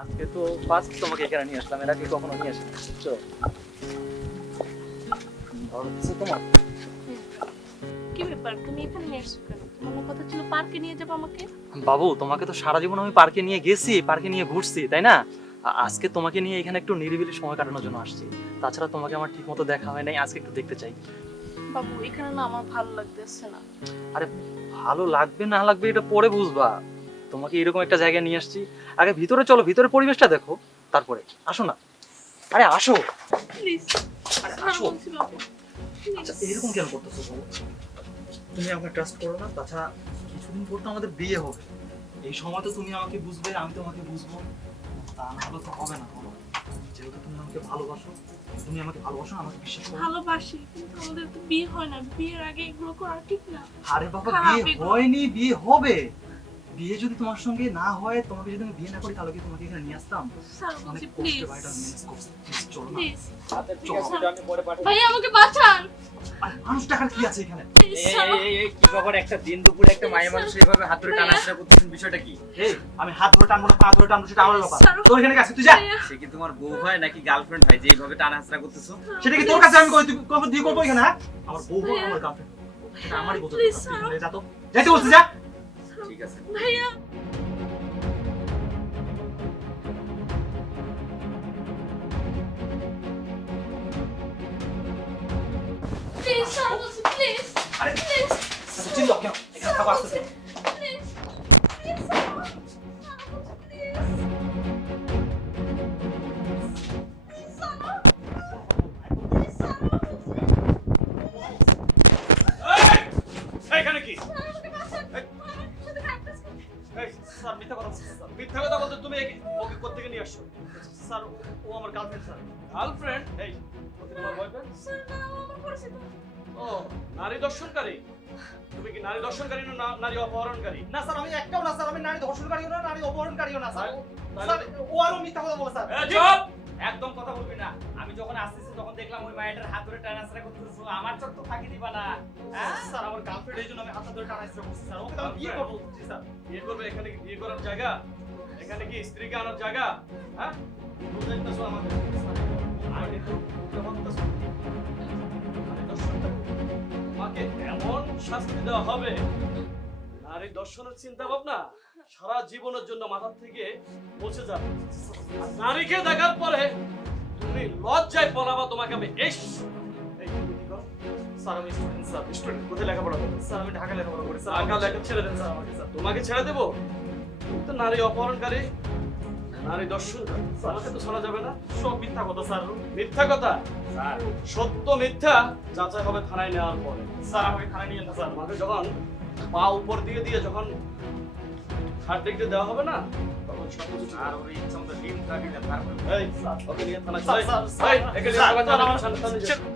আজকে তো ফার্স্ট তোমাকে এখানে নিয়ে আসলাম, এর আগে কখনো নিয়ে আসিনি, বুঝছো? ভালো লাগছে তোমার? কি ব্যাপার, তুমি এখানে নিয়ে এসছো কেন? তোমার কথা ছিল পার্কে নিয়ে যাবো আমাকে। বাবু, তোমাকে তো সারা জীবন আমি পার্কে নিয়ে গেছি, পার্কে নিয়ে ঘুরছি, তাই না? আজকে তোমাকে নিয়ে এখানে একটু নিরিবিলি সময় কাটানোর জন্য আসছি। তাছাড়া তোমাকে আমার ঠিক মতো দেখা হয় নাই, আজকে একটু দেখতে চাই। বাবু, এখানে না আমার ভালো লাগতেছে না। আরে ভালো লাগবে না লাগবে এটা পরে বুঝবা। তোমাকে এরকম একটা জায়গায় নিয়ে আসছি, আগে ভিতরে চলো, ভিতরে পরিবেশটা দেখো, তারপরে আসো না। আরে আসো। প্লিজ। আরে আসো। আচ্ছা এরকম কেন করতেছো বলো? তুমি আমাকে ট্রাস্ট করো না? তাছাড়া কিছুদিন পর তো আমাদের বিয়ে হবে, এই সময় তো তুমি আমাকে বুঝবে, আমি তোমাকে বুঝবো, তা না হলে তো হবে না বলো। যেহেতু তুমি আমাকে ভালোবাসো, তুমি আমাকে ভালোবাসো, আমাকে বিশ্বাস করো। ভালোবাসি, কিন্তু আমাদের তো বিয়ে হয় না, বিয়ের আগে এগুলো করা ঠিক না। আরে বাবা, খারাপ বিয়ে এগুলো। হয়নি, বিয়ে হবে। বিয়ে যদি তোমার সঙ্গে না হয়, তোমাকে যদি আমি বিয়ে না করি, তাহলে কি তোমাকে এখানে নিয়ে আসতাম? স্যার অনেক বলছি, কষ্ট প্লিজ ভাইটা ম্যানেজ করছি, প্লিজ চলো না। প্লিজ। আচ্ছা ঠিক আছে, এটা আমি পরে পাঠাবো। ভাই আমাকে বাঁচান আরে মানুষ টাকার কি আছে এখানে? প্লিজ। এই কি ব্যাপার, একটা দিন দুপুরে একটা মায়ের মানুষ এইভাবে হাত ধরে টানাটানা করতেছেন, বিষয়টা কি? এই আমি হাত ধরে টানবো না, পা ধরে টানবো, সেটা আমার ব্যাপার। স্যার। তোর এখানে কাছে তুই যা। সে কি তোমার বউ হয় নাকি গার্লফ্রেন্ড হয় যে এইভাবে টানাহাসরা করতেছো? সেটা কি তোর কাছে আমি কই, তুই কবে দিয়ে করবো এখানে? হ্যাঁ? আমার বউ হোক, আমার গার্লফ্রেন্ড, সেটা আমারই বোঝা Please, দরকার। sir. তুই যা তো, যাইতে বলছিস যা। ঠিক আছে। ভাইয়া প্লিজ, স্যার বলছি, প্লিজ আরে প্লিজ আচ্ছা চিন্তা কেন, এখানে থাকো, আসতেছে। প্লিজ প্লিজ স্যার বলছি, please please sir please sir এখানে কি? আমাকে বাঁচান, আমার সাথে হাঁটতেছে। এই স্যার মিথ্যা কথা বলছেন স্যার। মিথ্যা কথা বলতে তুমি ওকে কোত্থেকে নিয়ে আসছো? স্যার ও আমার গার্লফ্রেন্ড স্যার। গার্লফ্রেন্ড? এই ও কি তোমার বয়ফ্রেন্ড? স্যার না, ও আমার পরিচিত। ও নারী দর্শনকারী। তুমি কি নারী দর্শনকারী না নারী অপহরণকারী? না স্যার, আমি একটাও না স্যার, আমি নারী ধর্ষণকারীও না, নারী অপহরণকারীও না স্যার। তাহলে- স্যার ও আরো মিথ্যা কথা বলে স্যার। চুপ! একদম কথা বলবি না। আমি যখন আসতেছি তখন দেখলাম ওই মায়েটার হাত ধরে টানাছড়া করতেছো। আমার চোখ তো ফাঁকি দিবা না। হ্যাঁ? স্যার আমার গার্লফ্রেন্ড, এই জন্য আমি হাত ধরে টানাইছি স্যার। ওকে তো আমি বিয়ে করবো। জি স্যার। বিয়ে করবে? এখানে কি বিয়ে করার জায়গা? এখানে কি স্ত্রীকে আনার জায়গা? হ্যাঁ? বুঝাইতেছো আমাদের। আগে তো ওকে বলতেছো। নারী দর্শনকারী। তোমাকে এমন শাস্তি দেওয়া হবে, নারী দর্শনের চিন্তা ভাবনা সারা জীবনের জন্য মাথা থেকে মুছে যাবে। আর নারীকে দেখার পরে তুমি লজ্জায় পলাবা, তোমাকে আমি এই তুমি কি করো? স্যার আমি স্টুডেন্ট স্যার, স্টুডেন্ট। কোথায় লেখাপড়া করেন? স্যার আমি ঢাকা লেখাপড়া করি স্যার। ঢাকা লেখা ছেড়ে দেন স্যার আমাকে স্যার। তোমাকে ছেড়ে দেবো? তুমি তো নারী অপহরণকারী, নারী দর্শনকারী। আমাকে তো ছাড়া যাবে না। সব মিথ্যা কথা স্যার। মিথ্যা কথা? স্যার সত্য মিথ্যা যাচাই হবে থানায় নেওয়ার পরে। স্যার আমাকে থানায় নিয়ে না স্যার। আমাকে যখন পা উপর দিয়ে দিয়ে যখন হাত দেখতে দেওয়া হবে না, তখন সব কিছু ঠিক আর হবে। ওর ইচ্ছা মতো ডিম কাটি না, তারপরে এই ওকে নিয়ে থানায় স্যার, এই, স্যার, স্যার, এই, একে নিয়ে স্যার, থানায় স্যার, যাও, আমার থানায় যাও।